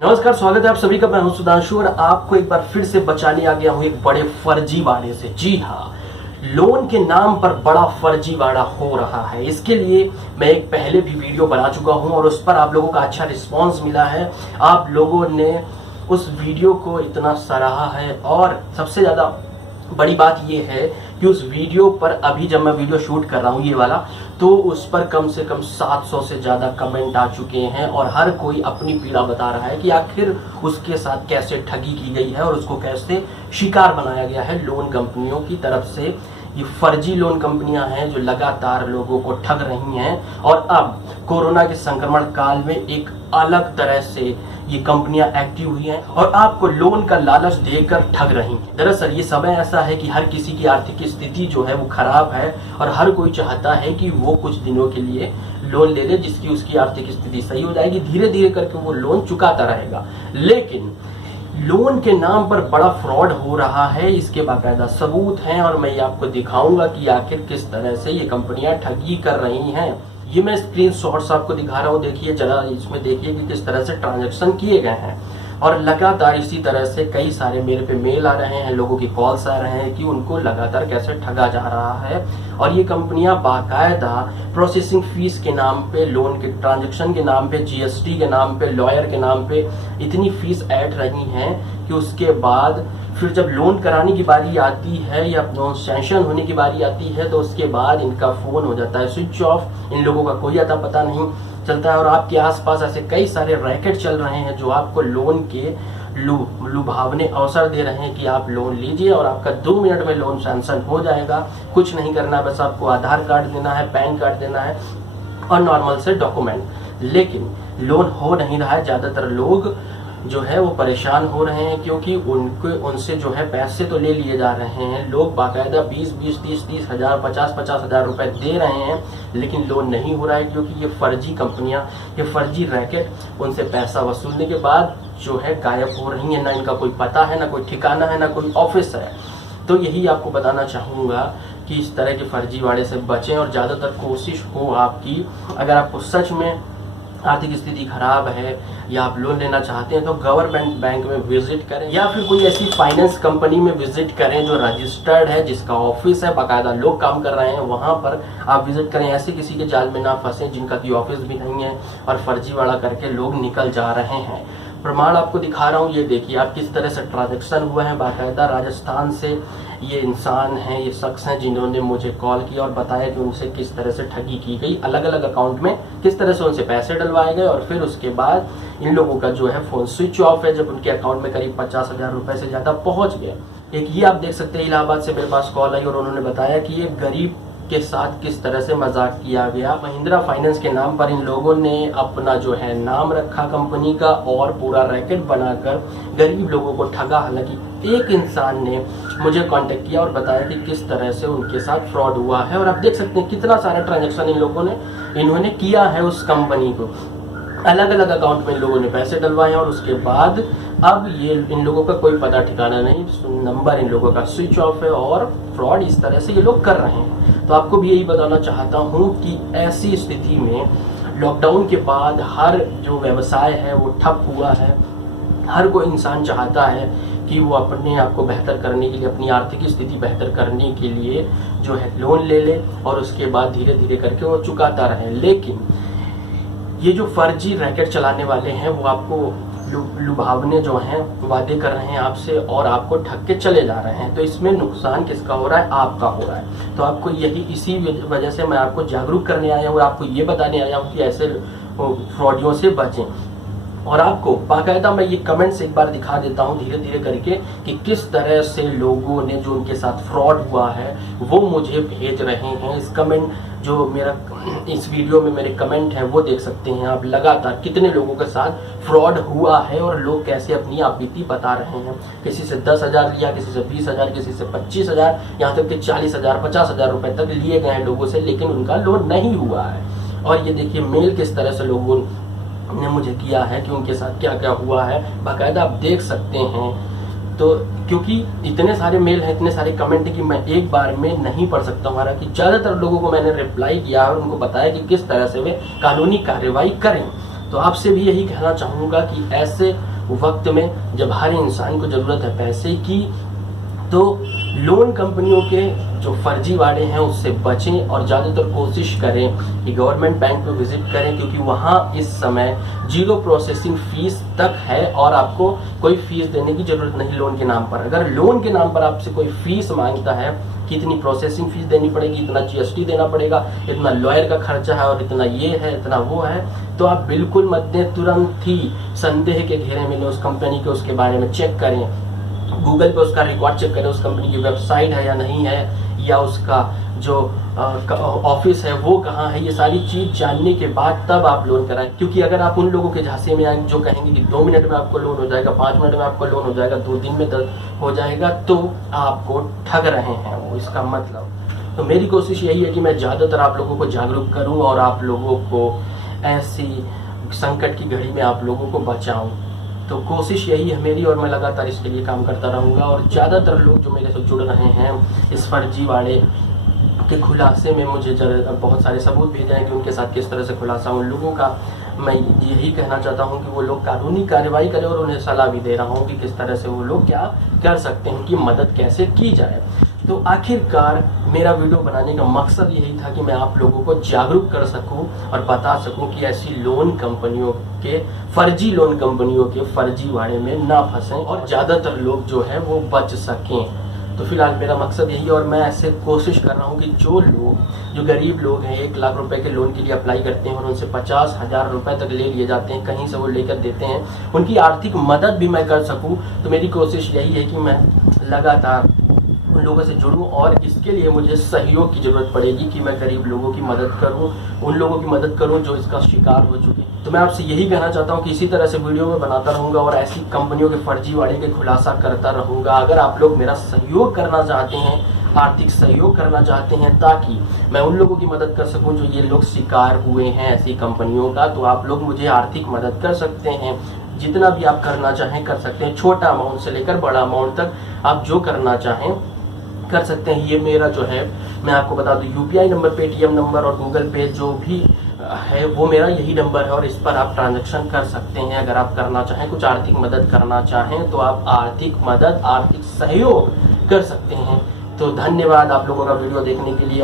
नमस्कार, स्वागत है आप सभी का। मैं हूं सुधांशु और आपको एक बार फिर से बचाने आ गया हूं एक बड़े फर्जीवाड़े से। जी हाँ, लोन के नाम पर बड़ा फर्जीवाड़ा हो रहा है। इसके लिए मैं एक पहले भी वीडियो बना चुका हूं और उस पर आप लोगों का अच्छा रिस्पांस मिला है। आप लोगों ने उस वीडियो को इतना सराहा है और सबसे ज्यादा बड़ी बात यह है कि उस वीडियो पर अभी जब मैं वीडियो शूट कर रहा हूं ये वाला, तो उस पर कम से कम 700 से ज्यादा कमेंट आ चुके हैं और हर कोई अपनी पीड़ा बता रहा है कि आखिर उसके साथ कैसे ठगी की गई है और उसको कैसे शिकार बनाया गया है लोन कंपनियों की तरफ से। ये फर्जी लोन कंपनियां हैं जो लगातार लोगों को ठग रही हैं और अब कोरोना के संक्रमण काल में एक अलग तरह से ये कंपनियां एक्टिव हुई हैं और आपको लोन का लालच देकर ठग रही हैं। दरअसल ये समय ऐसा है कि हर किसी की आर्थिक स्थिति जो है वो खराब है और हर कोई चाहता है कि वो कुछ दिनों के लिए लोन ले ले, जिसकी उसकी आर्थिक स्थिति सही हो जाएगी। धीरे धीरे करके वो लोन चुकाता रहेगा, लेकिन लोन के नाम पर बड़ा फ्रॉड हो रहा है। इसके बाकायदा सबूत हैं और मैं ये आपको दिखाऊंगा कि आखिर किस तरह से ये कंपनियां ठगी कर रही हैं। ये मैं स्क्रीनशॉट्स आपको दिखा रहा हूँ, देखिए जरा इसमें देखिए कि किस तरह से ट्रांजैक्शन किए गए हैं और लगातार इसी तरह से कई सारे मेरे पे मेल आ रहे हैं, लोगों की कॉल्स आ रहे हैं कि उनको लगातार कैसे ठगा जा रहा है। और ये कंपनियां बाकायदा प्रोसेसिंग फीस के नाम पे, लोन के ट्रांजैक्शन के नाम पे, जीएसटी के नाम पे, लॉयर के नाम पे इतनी फीस ऐड रही हैं कि उसके बाद फिर जब लोन कराने की बारी आती है या लोन सैंक्शन होने की बारी आती है तो उसके बाद इनका फोन हो जाता है स्विच ऑफ। इन लोगों का कोई अता पता नहीं चलता है और आपके आसपास ऐसे कई सारे रैकेट चल रहे हैं जो आपको लोन के लुभावने अवसर दे रहे हैं कि आप लोन लीजिए और आपका 2 मिनट में लोन सैंक्शन हो जाएगा। कुछ नहीं करना, बस आपको आधार कार्ड देना है, पैन कार्ड देना है और नॉर्मल से डॉक्यूमेंट। लेकिन लोन हो नहीं रहा है। ज्यादातर लोग जो है वो परेशान हो रहे हैं क्योंकि उनसे जो है पैसे तो ले लिए जा रहे हैं। लोग बाकायदा 20-20, 30-30 हजार, 50-50 हजार रुपए दे रहे हैं, लेकिन लोन नहीं हो रहा है क्योंकि ये फर्जी कंपनियां, ये फर्जी रैकेट उनसे पैसा वसूलने के बाद जो है गायब हो रही है। ना इनका कोई पता है, ना कोई ठिकाना है, ना कोई ऑफिस है। तो यही आपको बताना चाहूंगा कि इस तरह के फर्जीवाड़े से बचें और ज्यादातर कोशिश हो आपकी, अगर आपको सच में आर्थिक स्थिति खराब है या आप लोन लेना चाहते हैं तो गवर्नमेंट बैंक में विजिट करें या फिर कोई ऐसी फाइनेंस कंपनी में विजिट करें जो रजिस्टर्ड है, जिसका ऑफिस है, बाकायदा लोग काम कर रहे हैं, वहां पर आप विजिट करें। ऐसे किसी के जाल में ना फंसे जिनका कोई ऑफिस भी नहीं है और फर्जीवाड़ा करके लोग निकल जा रहे हैं। प्रमाण आपको दिखा रहा हूँ, ये देखिए आप किस तरह से ट्रांजैक्शन हुआ है। बाकायदा राजस्थान से ये इंसान हैं, ये शख्स हैं जिन्होंने मुझे कॉल किया और बताया कि उनसे किस तरह से ठगी की गई, अलग अलग अकाउंट में किस तरह से उनसे पैसे डलवाए गए और फिर उसके बाद इन लोगों का जो है फोन स्विच ऑफ है जब उनके अकाउंट में करीब 50 हजार रुपए से ज्यादा पहुंच गया। एक ये आप देख सकते हैं, इलाहाबाद से मेरे पास कॉल आई और उन्होंने बताया कि ये गरीब के साथ किस तरह से मजाक किया गया। महिंद्रा फाइनेंस के नाम पर इन लोगों ने अपना जो है नाम रखा कंपनी का और पूरा रैकेट बनाकर गरीब लोगों को ठगा। हालांकि एक इंसान ने मुझे कांटेक्ट किया और बताया कि किस तरह से उनके साथ फ्रॉड हुआ है और आप देख सकते हैं कितना सारा ट्रांजैक्शन इन लोगों ने इन्होंने किया है उस कंपनी को। अलग अलग अकाउंट में इन लोगों ने पैसे डलवाए और उसके बाद अब ये इन लोगों का कोई पता ठिकाना नहीं, नंबर इन लोगों का स्विच ऑफ है और फ्रॉड इस तरह से ये लोग कर रहे हैं। तो आपको भी यही बताना चाहता हूँ कि ऐसी स्थिति में लॉकडाउन के बाद हर जो व्यवसाय है वो ठप हुआ है। हर कोई इंसान चाहता है कि वो अपने आप को बेहतर करने के लिए, अपनी आर्थिक स्थिति बेहतर करने के लिए जो है लोन ले ले और उसके बाद धीरे धीरे करके वो चुकाता रहे। लेकिन ये जो फर्जी रैकेट चलाने वाले हैं वो आपको लुभावने जो हैं वादे कर रहे हैं आपसे और आपको ठग के चले जा रहे हैं। तो इसमें नुकसान किसका हो रहा है? आपका हो रहा है। तो आपको यही इसी वजह से मैं आपको जागरूक करने आया हूँ, आपको ये बताने आया हूँ कि ऐसे फ्रॉडियों से बचें। और आपको बाकायदा मैं ये कमेंट्स एक बार दिखा देता हूँ धीरे धीरे करके कि किस तरह से लोगों ने जो उनके साथ फ्रॉड हुआ है वो मुझे भेज रहे हैं। इस कमेंट जो मेरा इस वीडियो में मेरे कमेंट हैं वो देख सकते हैं आप, लगातार कितने लोगों के साथ फ्रॉड हुआ है और लोग कैसे अपनी आपबीती बता रहे हैं। किसी से 10 हजार लिया, किसी से 20 हजार, किसी से 25 हजार, यहाँ तक कि 40 हजार, 50 हजार रुपए तक लिए गए हैं लोगों से, लेकिन उनका लोन नहीं हुआ है। और ये देखिए मेल किस तरह से लोगों ने मुझे किया है कि उनके साथ क्या क्या हुआ है, बाकायदा आप देख सकते हैं। तो क्योंकि इतने सारे मेल हैं, इतने सारे कमेंट है कि मैं एक बार में नहीं पढ़ सकता हूँ। हालांकि ज्यादातर लोगों को मैंने रिप्लाई किया और उनको बताया कि किस तरह से वे कानूनी कार्रवाई करें। तो आपसे भी यही कहना चाहूँगा कि ऐसे वक्त में जब हर इंसान को ज़रूरत है पैसे की, तो लोन कंपनियों के जो फर्जीवाड़े हैं उससे बचें और ज़्यादातर कोशिश करें कि गवर्नमेंट बैंक को विजिट करें, क्योंकि वहाँ इस समय 0 प्रोसेसिंग फीस तक है और आपको कोई फीस देने की ज़रूरत नहीं लोन के नाम पर। अगर लोन के नाम पर आपसे कोई फीस मांगता है कि इतनी प्रोसेसिंग फीस देनी पड़ेगी, इतना GST देना पड़ेगा, इतना लॉयर का खर्चा है और इतना ये है, इतना वो है, तो आप बिल्कुल मत दें। तुरंत ही संदेह के घेरे में उस कंपनी के उसके बारे में चेक करें, गूगल पे उसका रिकॉर्ड चेक करें, उस कंपनी की वेबसाइट है या नहीं है, या उसका जो ऑफिस है वो कहाँ है, ये सारी चीज़ जानने के बाद तब आप लोन कराएं। क्योंकि अगर आप उन लोगों के झांसे में आए जो कहेंगे कि 2 मिनट में आपको लोन हो जाएगा, 5 मिनट में आपको लोन हो जाएगा, 2 दिन में हो जाएगा, तो आपको ठग रहे हैं वो, इसका मतलब। तो मेरी कोशिश यही है कि मैं ज़्यादातर आप लोगों को जागरूक करूँ और आप लोगों को ऐसी संकट की घड़ी में आप लोगों को बचाऊँ। तो कोशिश यही है मेरी, और मैं लगातार इसके लिए काम करता रहूँगा। और ज़्यादातर लोग जो मेरे से जुड़ रहे हैं इस फर्जीवाड़े के खुलासे में, मुझे बहुत सारे सबूत भेजे हैं कि उनके साथ किस तरह से खुलासा उन लोगों का, मैं यही कहना चाहता हूं कि वो लोग कानूनी कार्रवाई करें, और उन्हें सलाह भी दे रहा हूं कि किस तरह से वो लोग क्या कर सकते हैं, कि मदद कैसे की जाए। तो आखिरकार मेरा वीडियो बनाने का मकसद यही था कि मैं आप लोगों को जागरूक कर सकूं और बता सकूं कि ऐसी लोन कंपनियों के, फर्जी लोन कंपनियों के फर्जीवाड़े में ना फंसें और ज़्यादातर लोग जो है वो बच सकें। तो फिलहाल मेरा मकसद यही है, और मैं ऐसे कोशिश कर रहा हूँ कि जो गरीब लोग हैं 1 लाख रुपए के लोन के लिए अप्लाई करते हैं और उनसे 50,000 रुपए तक ले लिए जाते हैं, कहीं से वो लेकर देते हैं, उनकी आर्थिक मदद भी मैं कर सकूं। तो मेरी कोशिश यही है कि मैं लगातार उन लोगों से जुड़ूं, और इसके लिए मुझे सहयोग की जरूरत पड़ेगी कि मैं गरीब लोगों की मदद करूं, उन लोगों की मदद करूं जो इसका शिकार हो चुके। तो मैं आपसे यही कहना चाहता हूं कि इसी तरह से वीडियो में बनाता रहूंगा और ऐसी कंपनियों के फर्जीवाड़े के खुलासा करता रहूंगा। अगर आप लोग मेरा सहयोग करना चाहते हैं, आर्थिक सहयोग करना चाहते हैं, ताकि मैं उन लोगों की मदद कर सकूं जो ये लोग शिकार हुए हैं ऐसी कंपनियों का, तो आप लोग मुझे आर्थिक मदद कर सकते हैं। जितना भी आप करना चाहें कर सकते हैं, छोटा अमाउंट से लेकर बड़ा अमाउंट तक आप जो करना चाहें कर सकते हैं। ये मेरा जो है, मैं आपको बता दूं, UPI नंबर, पेटीएम नंबर और गूगल पे जो भी है वो मेरा यही नंबर है, और इस पर आप ट्रांजैक्शन कर सकते हैं। अगर आप करना चाहें, कुछ आर्थिक मदद करना चाहें, तो आप आर्थिक मदद, आर्थिक सहयोग कर सकते हैं। तो धन्यवाद आप लोगों का वीडियो देखने के लिए।